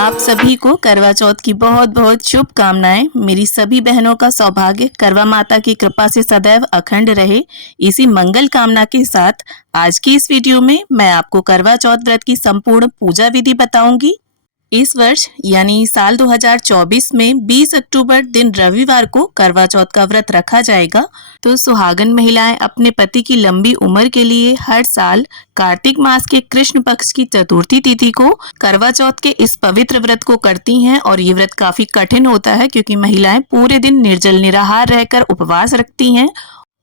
आप सभी को करवा चौथ की बहुत बहुत शुभकामनाएं। मेरी सभी बहनों का सौभाग्य करवा माता की कृपा से सदैव अखंड रहे। इसी मंगल कामना के साथ आज की इस वीडियो में मैं आपको करवा चौथ व्रत की संपूर्ण पूजा विधि बताऊंगी। इस वर्ष यानी साल 2024 में 20 अक्टूबर दिन रविवार को करवा चौथ का व्रत रखा जाएगा। तो सुहागन महिलाएं अपने पति की लंबी उम्र के लिए हर साल कार्तिक मास के कृष्ण पक्ष की चतुर्थी तिथि को करवा चौथ के इस पवित्र व्रत को करती हैं। और ये व्रत काफी कठिन होता है क्योंकि महिलाएं पूरे दिन निर्जल निराहार रहकर उपवास रखती हैं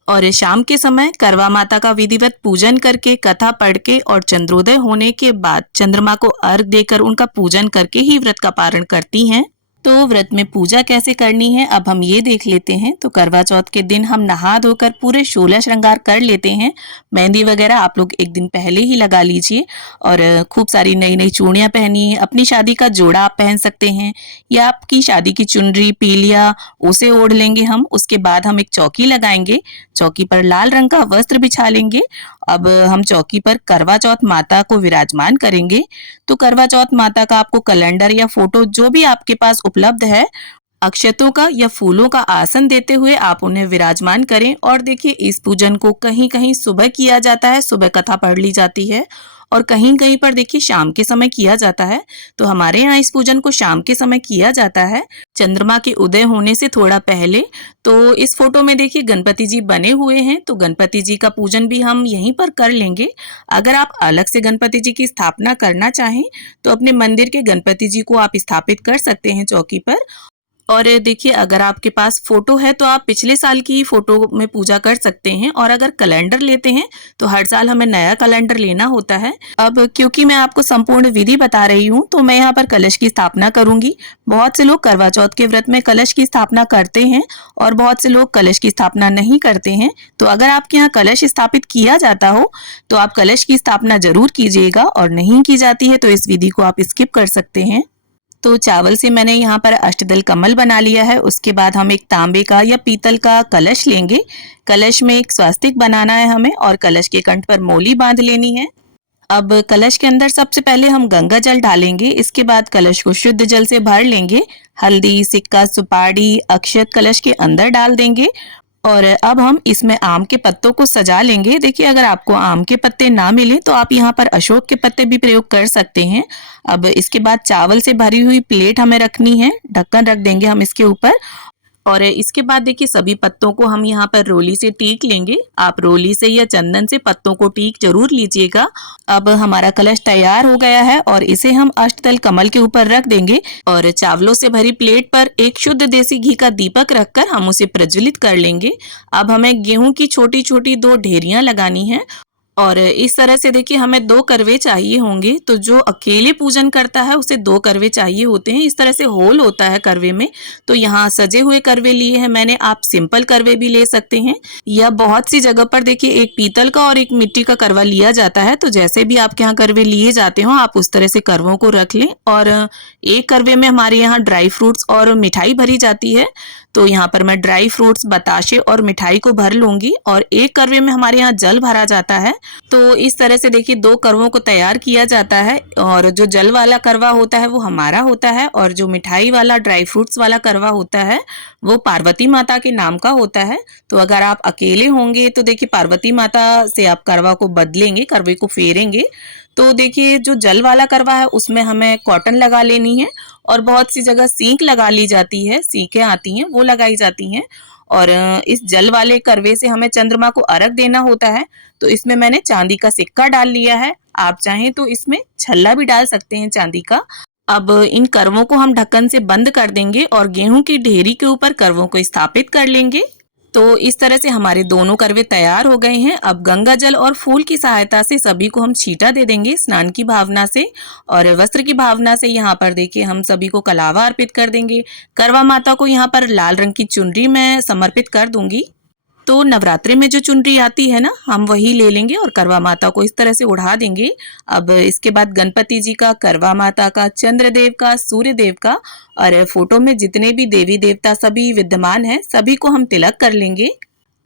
और शाम के समय करवा माता का विधिवत पूजन करके, कथा पढ़ के और चंद्रोदय होने के बाद चंद्रमा को अर्घ देकर उनका पूजन करके ही व्रत का पारण करती हैं। तो व्रत में पूजा कैसे करनी है अब हम ये देख लेते हैं। तो करवा चौथ के दिन हम नहा धोकर पूरे 16 श्रृंगार कर लेते हैं। मेहंदी वगैरह आप लोग एक दिन पहले ही लगा लीजिए और खूब सारी नई नई चूड़ियां पहनिए। अपनी शादी का जोड़ा आप पहन सकते हैं या आपकी शादी की चुनरी पीलिया उसे ओढ़ लेंगे हम। उसके बाद हम एक चौकी लगाएंगे, चौकी पर लाल रंग का वस्त्र बिछा लेंगे। अब हम चौकी पर करवा चौथ माता को विराजमान करेंगे। तो करवा चौथ माता का आपको कैलेंडर या फोटो जो भी आपके पास उपलब्ध है, अक्षतों का या फूलों का आसन देते हुए आप उन्हें विराजमान करें। और देखिए इस पूजन को कहीं कहीं सुबह किया जाता है, सुबह कथा पढ़ ली जाती है और कहीं कहीं पर देखिए शाम के समय किया जाता है। तो हमारे यहाँ इस पूजन को शाम के समय किया जाता है, चंद्रमा के उदय होने से थोड़ा पहले। तो इस फोटो में देखिए गणपति जी बने हुए हैं, तो गणपति जी का पूजन भी हम यहीं पर कर लेंगे। अगर आप अलग से गणपति जी की स्थापना करना चाहें तो अपने मंदिर के गणपति जी को आप स्थापित कर सकते हैं चौकी पर। और देखिए अगर आपके पास फोटो है तो आप पिछले साल की फोटो में पूजा कर सकते हैं। और अगर कैलेंडर लेते हैं तो हर साल हमें नया कैलेंडर लेना होता है। अब क्योंकि मैं आपको संपूर्ण विधि बता रही हूँ तो मैं यहाँ पर कलश की स्थापना करूंगी। बहुत से लोग करवा चौथ के व्रत में कलश की स्थापना करते हैं और बहुत से लोग कलश की स्थापना नहीं करते हैं। तो अगर आपके यहाँ कलश स्थापित किया जाता हो तो आप कलश की स्थापना जरूर कीजिएगा, और नहीं की जाती है तो इस विधि को आप स्किप कर सकते हैं। तो चावल से मैंने यहाँ पर अष्टदल कमल बना लिया है। उसके बाद हम एक तांबे का या पीतल का कलश लेंगे। कलश में एक स्वास्तिक बनाना है हमें और कलश के कंठ पर मोली बांध लेनी है। अब कलश के अंदर सबसे पहले हम गंगा जल डालेंगे। इसके बाद कलश को शुद्ध जल से भर लेंगे। हल्दी, सिक्का, सुपारी, अक्षत कलश के अंदर डाल देंगे और अब हम इसमें आम के पत्तों को सजा लेंगे। देखिए अगर आपको आम के पत्ते ना मिले तो आप यहाँ पर अशोक के पत्ते भी प्रयोग कर सकते हैं। अब इसके बाद चावल से भरी हुई प्लेट हमें रखनी है, ढक्कन रख देंगे हम इसके ऊपर। और इसके बाद देखिए सभी पत्तों को हम यहाँ पर रोली से टीक लेंगे। आप रोली से या चंदन से पत्तों को टीक जरूर लीजिएगा। अब हमारा कलश तैयार हो गया है और इसे हम अष्टदल कमल के ऊपर रख देंगे और चावलों से भरी प्लेट पर एक शुद्ध देसी घी का दीपक रखकर हम उसे प्रज्वलित कर लेंगे। अब हमें गेहूं की छोटी छोटी 2 ढेरियां लगानी है और इस तरह से देखिए हमें 2 करवे चाहिए होंगे। तो जो अकेले पूजन करता है उसे 2 करवे चाहिए होते हैं। इस तरह से होल होता है करवे में। तो यहाँ सजे हुए करवे लिए हैं मैंने, आप सिंपल करवे भी ले सकते हैं या बहुत सी जगह पर देखिए एक पीतल का और एक मिट्टी का करवा लिया जाता है। तो जैसे भी आपके यहाँ करवे लिए जाते हो आप उस तरह से करवों को रख लें। और एक करवे में हमारे यहाँ ड्राई फ्रूट्स और मिठाई भरी जाती है। तो यहाँ पर मैं ड्राई फ्रूट्स, बताशे और मिठाई को भर लूंगी और एक करवे में हमारे यहाँ जल भरा जाता है। तो इस तरह से देखिए 2 करवों को तैयार किया जाता है और जो जल वाला करवा होता है वो हमारा होता है और जो मिठाई वाला ड्राई फ्रूट्स वाला करवा होता है वो पार्वती माता के नाम का होता है। तो अगर आप अकेले होंगे तो देखिए पार्वती माता से आप करवा को बदलेंगे, करवे को फेरेंगे। तो देखिए जो जल वाला करवा है उसमें हमें कॉटन लगा लेनी है और बहुत सी जगह सींक लगा ली जाती है, सीखें आती हैं वो लगाई जाती हैं। और इस जल वाले करवे से हमें चंद्रमा को अर्घ देना होता है। तो इसमें मैंने चांदी का सिक्का डाल लिया है, आप चाहें तो इसमें छल्ला भी डाल सकते हैं चांदी का। अब इन करवों को हम ढक्कन से बंद कर देंगे और गेहूं की ढेरी के ऊपर करवों को स्थापित कर लेंगे। तो इस तरह से हमारे दोनों करवे तैयार हो गए हैं। अब गंगा जल और फूल की सहायता से सभी को हम छींटा दे देंगे स्नान की भावना से और वस्त्र की भावना से। यहाँ पर देखिए हम सभी को कलावा अर्पित कर देंगे। करवा माता को यहाँ पर लाल रंग की चुनरी मैं समर्पित कर दूंगी। तो नवरात्रि में जो चुनरी आती है ना हम वही ले लेंगे और करवा माता को इस तरह से उड़ा देंगे। अब इसके बाद गणपति जी का, करवा माता का, चंद्रदेव का, सूर्य देव का और फोटो में जितने भी देवी देवता सभी विद्यमान हैं सभी को हम तिलक कर लेंगे।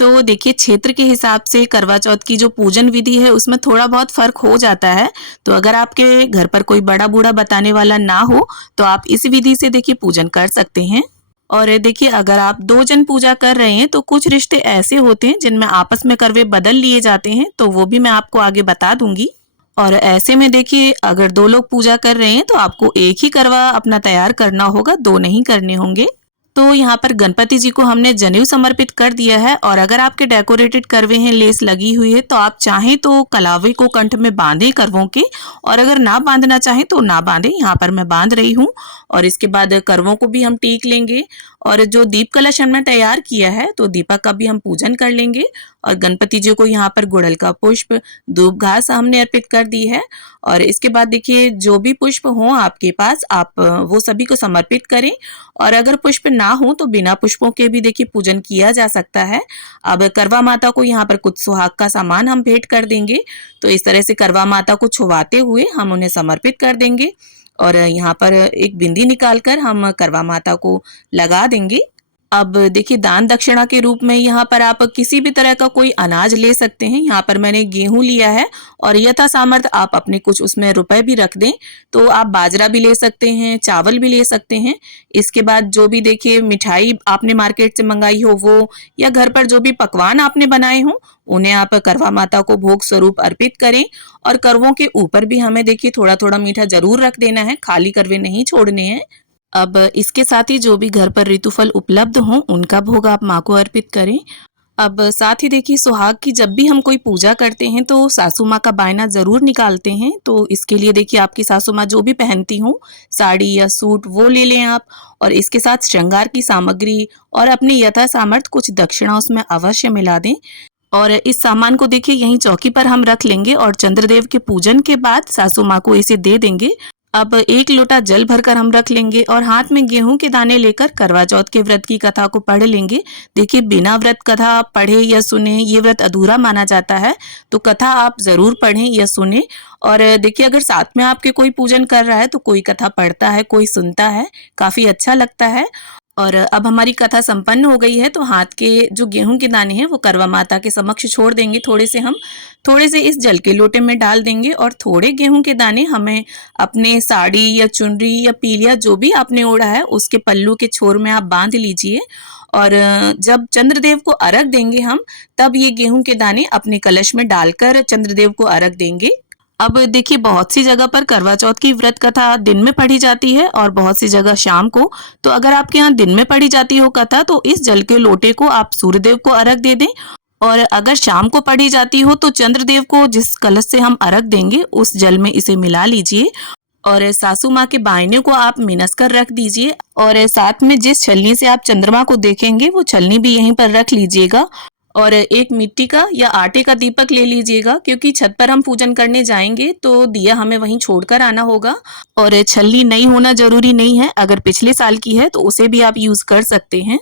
तो देखिए क्षेत्र के हिसाब से करवा चौथ की जो पूजन विधि है उसमें थोड़ा बहुत फ़र्क हो जाता है। तो अगर आपके घर पर कोई बड़ा-बूढ़ा बताने वाला ना हो तो आप इस विधि से देखिए पूजन कर सकते हैं। और देखिए अगर आप 2 जन पूजा कर रहे हैं तो कुछ रिश्ते ऐसे होते हैं जिनमें आपस में करवे बदल लिए जाते हैं, तो वो भी मैं आपको आगे बता दूँगी। और ऐसे में देखिए अगर 2 लोग पूजा कर रहे हैं तो आपको एक ही करवा अपना तैयार करना होगा, 2 नहीं करने होंगे। तो यहाँ पर गणपति जी को हमने जनेऊ समर्पित कर दिया है और अगर आपके डेकोरेटेड करवे हैं, लेस लगी हुई है तो आप चाहें तो कलावे को कंठ में बांधें करवों के, और अगर ना बांधना चाहें तो ना बांधें। यहाँ पर मैं बांध रही हूँ। और इसके बाद करवों को भी हम टीक लेंगे और जो दीप कलश हमने तैयार किया है तो दीपक का भी हम पूजन कर लेंगे। और गणपति जी को यहाँ पर गुड़हल का पुष्प, धूप घास हमने अर्पित कर दी है। और इसके बाद देखिए जो भी पुष्प हों आपके पास आप वो सभी को समर्पित करें, और अगर पुष्प ना हो तो बिना पुष्पों के भी देखिए पूजन किया जा सकता है। अब करवा माता को यहाँ पर कुछ सुहाग का सामान हम भेंट कर देंगे। तो इस तरह से करवा माता को छुवाते हुए हम उन्हें समर्पित कर देंगे और यहाँ पर एक बिंदी निकालकर हम करवा माता को लगा देंगे। अब देखिए दान दक्षिणा के रूप में यहाँ पर आप किसी भी तरह का कोई अनाज ले सकते हैं। यहाँ पर मैंने गेहूं लिया है और यथा सामर्थ्य आप अपने कुछ उसमें रुपए भी रख दें। तो आप बाजरा भी ले सकते हैं, चावल भी ले सकते हैं। इसके बाद जो भी देखिए मिठाई आपने मार्केट से मंगाई हो वो, या घर पर जो भी पकवान आपने बनाए हों उन्हें आप करवा माता को भोग स्वरूप अर्पित करें। और करवों के ऊपर भी हमें देखिए थोड़ा थोड़ा मीठा जरूर रख देना है, खाली करवे नहीं छोड़ने हैं। अब इसके साथ ही जो भी घर पर ऋतुफल उपलब्ध हों उनका भोग आप माँ को अर्पित करें। अब साथ ही देखिए सुहाग की जब भी हम कोई पूजा करते हैं तो सासू माँ का बायना ज़रूर निकालते हैं। तो इसके लिए देखिए आपकी सासू माँ जो भी पहनती हों, साड़ी या सूट, वो ले लें आप। और इसके साथ श्रृंगार की सामग्री और अपनी यथा सामर्थ्य कुछ दक्षिणा उसमें अवश्य मिला दें। और इस सामान को देखिए यहीं चौकी पर हम रख लेंगे और चंद्रदेव के पूजन के बाद सासू माँ को इसे दे देंगे। अब 1 लोटा जल भरकर हम रख लेंगे और हाथ में गेहूं के दाने लेकर करवा चौथ के व्रत की कथा को पढ़ लेंगे। देखिए बिना व्रत कथा पढ़े या सुने ये व्रत अधूरा माना जाता है, तो कथा आप जरूर पढ़ें या सुने। और देखिए अगर साथ में आपके कोई पूजन कर रहा है तो कोई कथा पढ़ता है, कोई सुनता है, काफी अच्छा लगता है। और अब हमारी कथा संपन्न हो गई है तो हाथ के जो गेहूं के दाने हैं वो करवा माता के समक्ष छोड़ देंगे। थोड़े से इस जल के लोटे में डाल देंगे और थोड़े गेहूं के दाने हमें अपने साड़ी या चुनरी या पीलिया जो भी आपने ओढ़ा है उसके पल्लू के छोर में आप बांध लीजिए। और जब चंद्रदेव को अर्घ देंगे हम, तब ये गेहूं के दाने अपने कलश में डालकर चंद्रदेव को अर्घ देंगे। अब देखिए बहुत सी जगह पर करवा चौथ की व्रत कथा दिन में पढ़ी जाती है और बहुत सी जगह शाम को। तो अगर आपके यहाँ दिन में पढ़ी जाती हो कथा तो इस जल के लोटे को आप सूर्यदेव को अर्घ दे दें, और अगर शाम को पढ़ी जाती हो तो चंद्रदेव को जिस कलश से हम अर्घ देंगे उस जल में इसे मिला लीजिए और सासू माँ के बायने को आप मिनस कर रख दीजिए। और साथ में जिस छलनी से आप चंद्रमा को देखेंगे वो छलनी भी यहीं पर रख लीजिएगा। और एक मिट्टी का या आटे का दीपक ले लीजिएगा, क्योंकि छत पर हम पूजन करने जाएंगे तो दिया हमें वहीं छोड़कर आना होगा। और छलनी नई होना जरूरी नहीं है, अगर पिछले साल की है तो उसे भी आप यूज कर सकते हैं।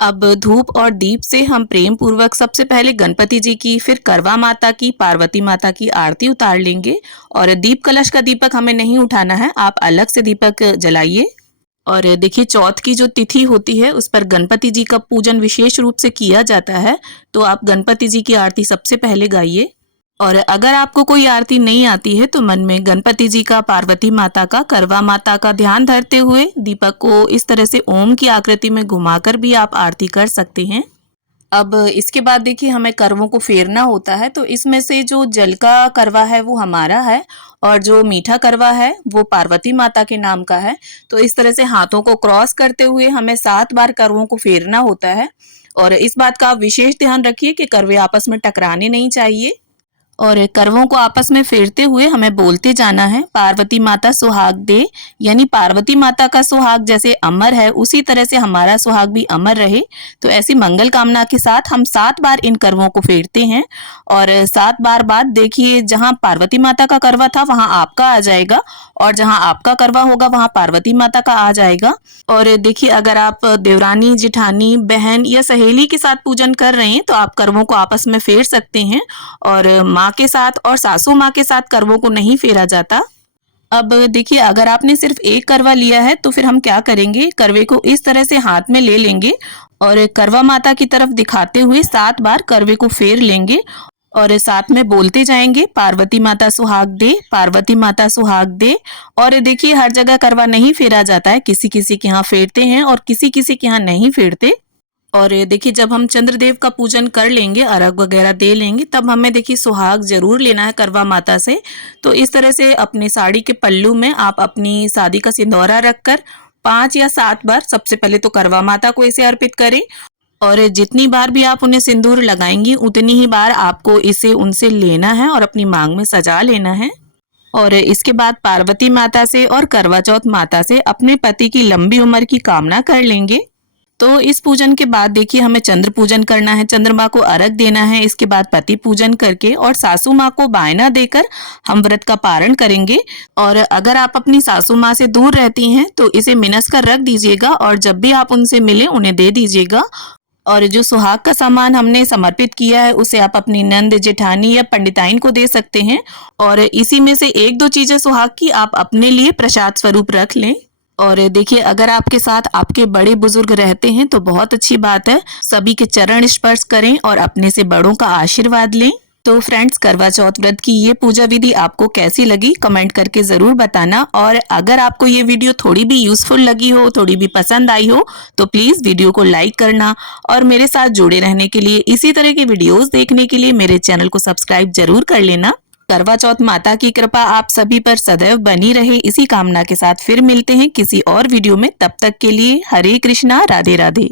अब धूप और दीप से हम प्रेम पूर्वक सबसे पहले गणपति जी की, फिर करवा माता की, पार्वती माता की आरती उतार लेंगे। और दीप कलश का दीपक हमें नहीं उठाना है, आप अलग से दीपक जलाइए। और देखिए चौथ की जो तिथि होती है उस पर गणपति जी का पूजन विशेष रूप से किया जाता है, तो आप गणपति जी की आरती सबसे पहले गाइए। और अगर आपको कोई आरती नहीं आती है तो मन में गणपति जी का, पार्वती माता का, करवा माता का ध्यान धरते हुए दीपक को इस तरह से ओम की आकृति में घुमाकर भी आप आरती कर सकते हैं। अब इसके बाद देखिए हमें करवों को फेरना होता है, तो इसमें से जो जल का करवा है वो हमारा है और जो मीठा करवा है वो पार्वती माता के नाम का है। तो इस तरह से हाथों को क्रॉस करते हुए हमें 7 बार करवों को फेरना होता है। और इस बात का आप विशेष ध्यान रखिए कि करवे आपस में टकराने नहीं चाहिए। और करवों को आपस में फेरते हुए हमें बोलते जाना है, पार्वती माता सुहाग दे, यानी पार्वती माता का सुहाग जैसे अमर है उसी तरह से हमारा सुहाग भी अमर रहे। तो ऐसी मंगल कामना के साथ हम 7 बार इन करवों को फेरते हैं। और 7 बार बाद देखिए जहां पार्वती माता का करवा था वहां आपका आ जाएगा, और जहां आपका करवा होगा वहां पार्वती माता का आ जाएगा। और देखिए अगर आप देवरानी, जिठानी, बहन या सहेली के साथ पूजन कर रहे हैं तो आप करवों को आपस में फेर सकते हैं, और माँ के साथ और सासू माँ के साथ करवों को नहीं फेरा जाता। अब देखिए अगर आपने सिर्फ एक करवा लिया है तो फिर हम क्या करेंगे, करवे को इस तरह से हाथ में ले लेंगे और करवा माता की तरफ दिखाते हुए 7 बार करवे को फेर लेंगे और साथ में बोलते जाएंगे पार्वती माता सुहाग दे, पार्वती माता सुहाग दे। और देखिए हर जगह करवा नहीं फेरा जाता है, किसी किसी के यहाँ फेरते हैं और किसी किसी के यहाँ नहीं फेरते। और देखिए जब हम चंद्रदेव का पूजन कर लेंगे, अर्घ वगैरह दे लेंगे, तब हमें देखिए सुहाग जरूर लेना है करवा माता से। तो इस तरह से अपने साड़ी के पल्लू में आप अपनी शादी का सिंदूरा रखकर 5 या 7 बार सबसे पहले तो करवा माता को इसे अर्पित करें। और जितनी बार भी आप उन्हें सिंदूर लगाएंगी उतनी ही बार आपको इसे उनसे लेना है और अपनी मांग में सजा लेना है। और इसके बाद पार्वती माता से और करवा चौथ माता से अपने पति की लंबी उम्र की कामना कर लेंगे। तो इस पूजन के बाद देखिए हमें चंद्र पूजन करना है, चंद्रमा को अर्घ देना है। इसके बाद पति पूजन करके और सासू माँ को बायना देकर हम व्रत का पारण करेंगे। और अगर आप अपनी सासू माँ से दूर रहती हैं तो इसे मिनस कर रख दीजिएगा और जब भी आप उनसे मिले उन्हें दे दीजिएगा। और जो सुहाग का सामान हमने समर्पित किया है उसे आप अपनी नंद, जेठानी या पंडिताइन को दे सकते हैं। और इसी में से 1-2 चीजें सुहाग की आप अपने लिए प्रसाद स्वरूप रख लें। और देखिए अगर आपके साथ आपके बड़े बुजुर्ग रहते हैं तो बहुत अच्छी बात है, सभी के चरण स्पर्श करें और अपने से बड़ों का आशीर्वाद लें। तो फ्रेंड्स, करवा चौथ व्रत की ये पूजा विधि आपको कैसी लगी कमेंट करके जरूर बताना। और अगर आपको ये वीडियो थोड़ी भी यूजफुल लगी हो, थोड़ी भी पसंद आई हो तो प्लीज वीडियो को लाइक करना। और मेरे साथ जुड़े रहने के लिए, इसी तरह के वीडियोस देखने के लिए मेरे चैनल को सब्सक्राइब जरूर कर लेना। करवा चौथ माता की कृपा आप सभी पर सदैव बनी रहे, इसी कामना के साथ फिर मिलते हैं किसी और वीडियो में। तब तक के लिए हरे कृष्णा, राधे राधे।